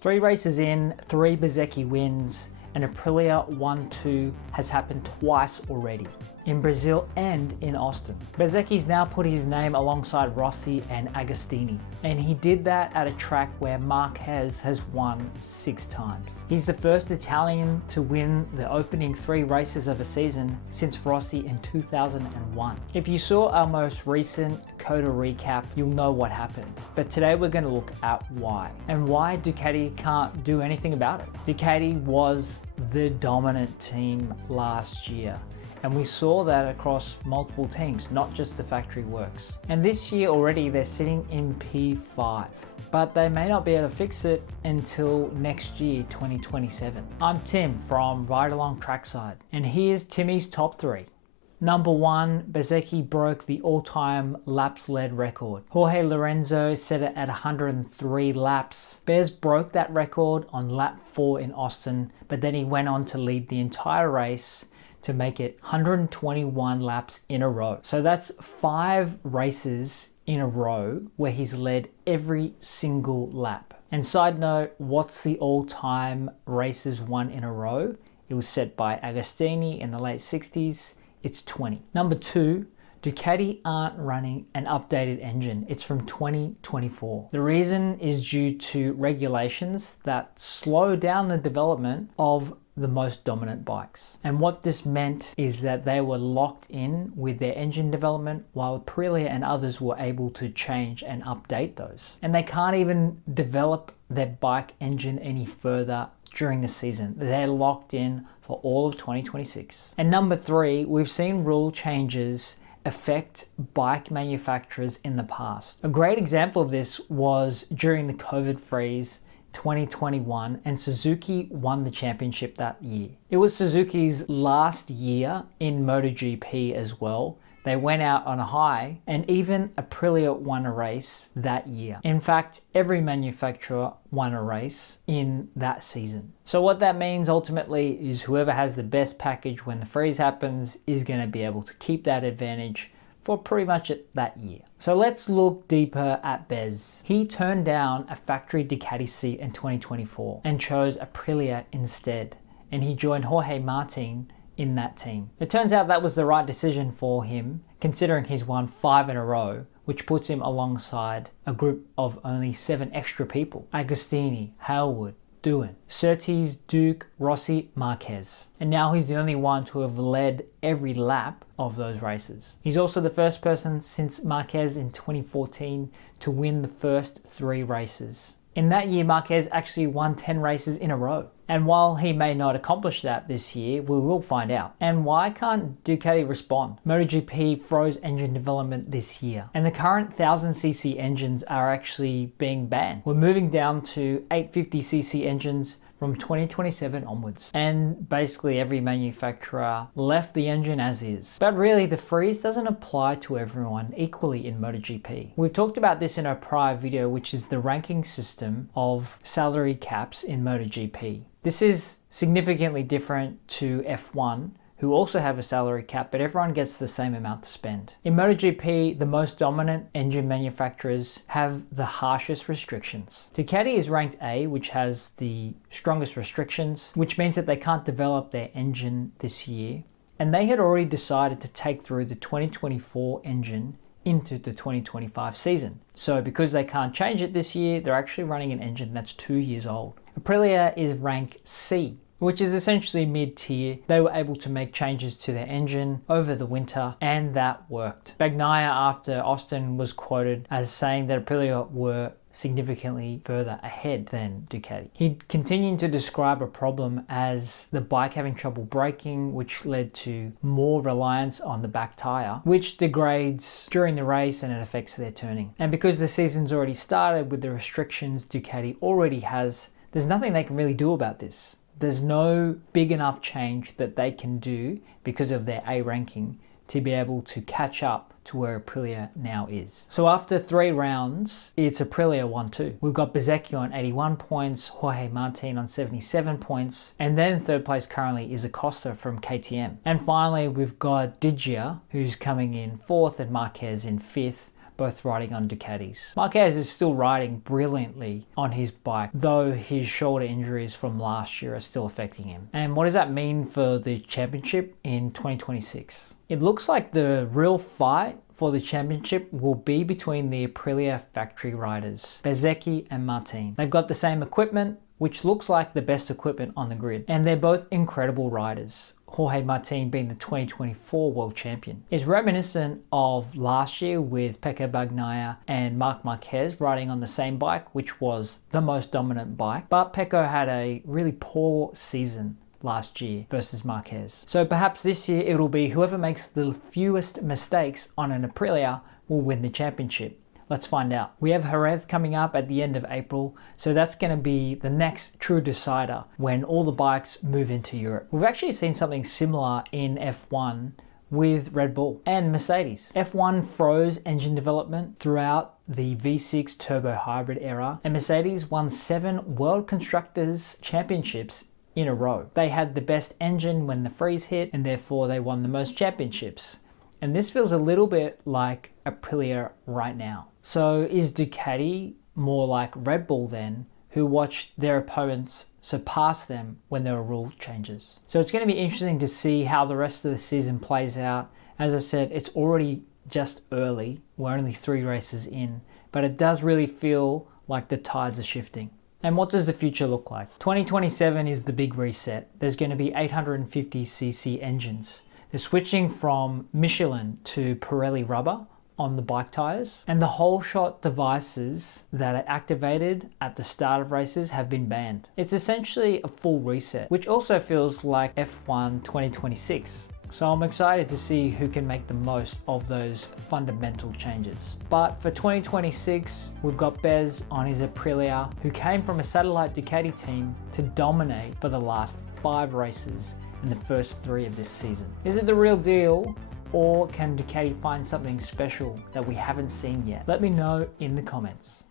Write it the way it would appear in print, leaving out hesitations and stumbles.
3 races in, 3 Bezzecchi wins, and Aprilia 1-2 has happened twice already, in Brazil and in Austin. Bezzecchi's now put his name alongside Rossi and Agostini, and he did that at a track where Marquez has won 6 times. He's the first Italian to win the opening 3 races of a season since Rossi in 2001. If you saw our most recent COTA recap, you'll know what happened. But today we're going to look at why, and why Ducati can't do anything about it. Ducati was the dominant team last year, and we saw that across multiple teams, not just the factory works. And this year already they're sitting in P5, but they may not be able to fix it until next year, 2027. I'm Tim from Ride Along Trackside, and here's Timmy's top 3. Number 1, Bezzecchi broke the all-time laps led record. Jorge Lorenzo set it at 103 laps. Bez broke that record on lap 4 in Austin, but then he went on to lead the entire race to make it 121 laps in a row. So that's 5 races in a row where he's led every single lap. And side note, what's the all-time races won in a row? It was set by Agostini in the late 60s. It's 20. Number 2, Ducati aren't running an updated engine. It's from 2024. The reason is due to regulations that slow down the development of the most dominant bikes. And what this meant is that they were locked in with their engine development, while Aprilia and others were able to change and update those. And they can't even develop their bike engine any further during the season. They're locked in for all of 2026. And number 3, we've seen rule changes affect bike manufacturers in the past. A great example of this was during the COVID freeze 2021, and Suzuki won the championship that year. It was Suzuki's last year in MotoGP as well. They went out on a high, and even Aprilia won a race that year. In fact, every manufacturer won a race in that season. So what that means ultimately is whoever has the best package when the freeze happens is going to be able to keep that advantage for pretty much that year. So let's look deeper at Bez. He turned down a factory Ducati seat in 2024 and chose Aprilia instead, and he joined Jorge Martin in that team. It turns out that was the right decision for him, considering he's won 5 in a row, which puts him alongside a group of only 7 extra people: Agostini, Hailwood, Doohan, Surtees, Duke, Rossi, Marquez. And now he's the only one to have led every lap of those races. He's also the first person since Marquez in 2014 to win the first 3 races. In that year, Marquez actually won 10 races in a row. And while he may not accomplish that this year, we will find out. And why can't Ducati respond? MotoGP froze engine development this year, and the current 1000cc engines are actually being banned. We're moving down to 850cc engines from 2027 onwards. And basically every manufacturer left the engine as is. But really, the freeze doesn't apply to everyone equally in MotoGP. We've talked about this in a prior video, which is the ranking system of salary caps in MotoGP. This is significantly different to F1, who also have a salary cap, but everyone gets the same amount to spend. In MotoGP, the most dominant engine manufacturers have the harshest restrictions. Ducati is ranked A, which has the strongest restrictions, which means that they can't develop their engine this year. And they had already decided to take through the 2024 engine into the 2025 season. So because they can't change it this year, they're actually running an engine that's 2 years old. Aprilia is rank C, which is essentially mid-tier. They were able to make changes to their engine over the winter, and that worked. Bagnaia, after Austin, was quoted as saying that Aprilia were significantly further ahead than Ducati. He continued to describe a problem as the bike having trouble braking, which led to more reliance on the back tire, which degrades during the race and it affects their turning. And because the season's already started with the restrictions Ducati already has, there's nothing they can really do about this. There's no big enough change that they can do because of their A ranking to be able to catch up to where Aprilia now is. So after 3 rounds, it's Aprilia 1-2. We've got Bezzecchi on 81 points, Jorge Martin on 77 points, and then in 3rd place currently is Acosta from KTM. And finally, we've got Digia, who's coming in 4th, and Marquez in 5th, both riding on Ducatis. Marquez is still riding brilliantly on his bike, though his shoulder injuries from last year are still affecting him. And what does that mean for the championship in 2026? It looks like the real fight for the championship will be between the Aprilia factory riders, Bezzecchi and Martin. They've got the same equipment, which looks like the best equipment on the grid, and they're both incredible riders. Jorge Martin being the 2024 world champion. It's reminiscent of last year with Pecco Bagnaia and Marc Marquez riding on the same bike, which was the most dominant bike, but Pecco had a really poor season last year versus Marquez. So perhaps this year it'll be whoever makes the fewest mistakes on an Aprilia will win the championship. Let's find out. We have Jerez coming up at the end of April, so that's going to be the next true decider when all the bikes move into Europe. We've actually seen something similar in F1 with Red Bull and Mercedes. F1 froze engine development throughout the V6 turbo hybrid era, and Mercedes won 7 World Constructors Championships in a row. They had the best engine when the freeze hit, and therefore they won the most championships. And this feels a little bit like Aprilia right now. So is Ducati more like Red Bull then, who watched their opponents surpass them when there were rule changes? So it's going to be interesting to see how the rest of the season plays out. As I said, it's already just early. We're only 3 races in, but it does really feel like the tides are shifting. And what does the future look like? 2027 is the big reset. There's going to be 850cc engines. They're switching from Michelin to Pirelli rubber on the bike tires, and the whole shot devices that are activated at the start of races have been banned. It's essentially a full reset, which also feels like F1 2026. So I'm excited to see who can make the most of those fundamental changes. But for 2026, we've got Bez on his Aprilia, who came from a satellite Ducati team to dominate for the last 5 races in the first 3 of this season. Is it the real deal, or can Ducati find something special that we haven't seen yet? Let me know in the comments.